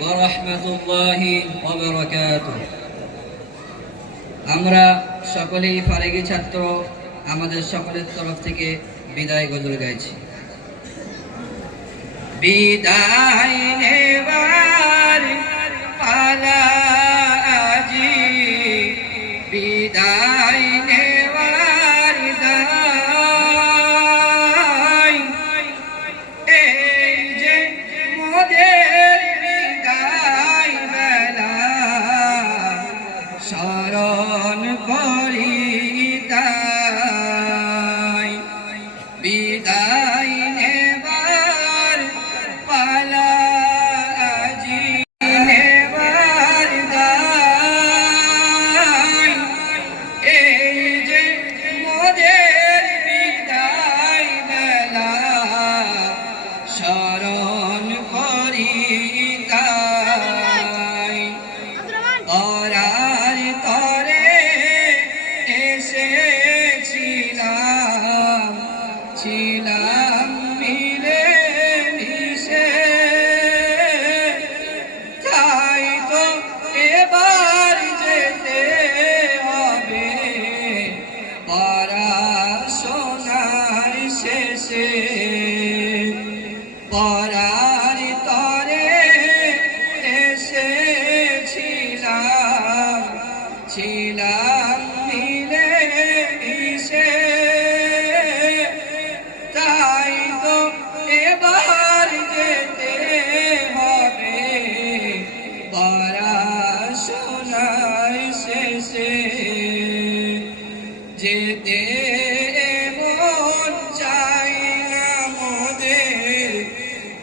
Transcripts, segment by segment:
ওয়া রাহমাতুল্লাহি ওয়া বারাকাতুহু। আমরা সকলেই ফারেগী ছাত্র আমাদের সকলের তরফ থেকে বিদায় গজল গাইছি। বিদায় নেবার পালা আজি, বিদায় নেবার দায়, এই যে মোদের বিদায় বেলা স্মরণ করি তাই। বিদায় নেবার পালা আজি, নেবার দায়, এই যে মোদের বিদায় বেলা স্মরণ করি তাই। পরার তরে এসেছিলাম, ছিলাম মিলে মিশে, তাই তো এবার যেতে হবে পড়াশোনার শেষে। পরার তরে এসেছিলাম, ছিলাম মিলে মিশে, তাই তো এবার যেতে হবে পড়াশোনার শেষে। যেতে মন চাই না মোদের,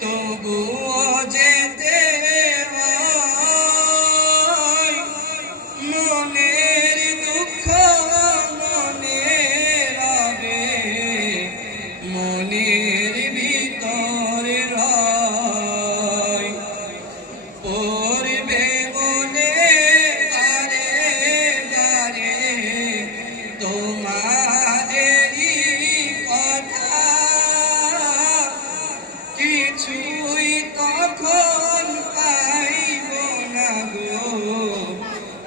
তবুও যেতে হয়। মনের দুঃখ মনে রবে, মনের ভিতরে রয়। পড়বে মনে বারে বারে তোমাদেরই কথা, কিছুই তখন পাইব না গো,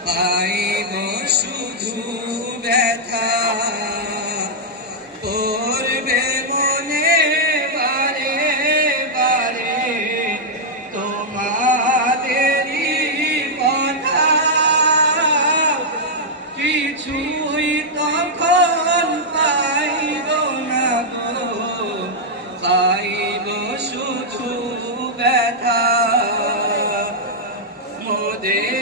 পাইব শুধু ব্যথা। পড়বে মনে বারে বারে তোমাদেরই কথা, কিছুই তখন পাইব না গো, পাইব শুধু ব্যথা। মোদের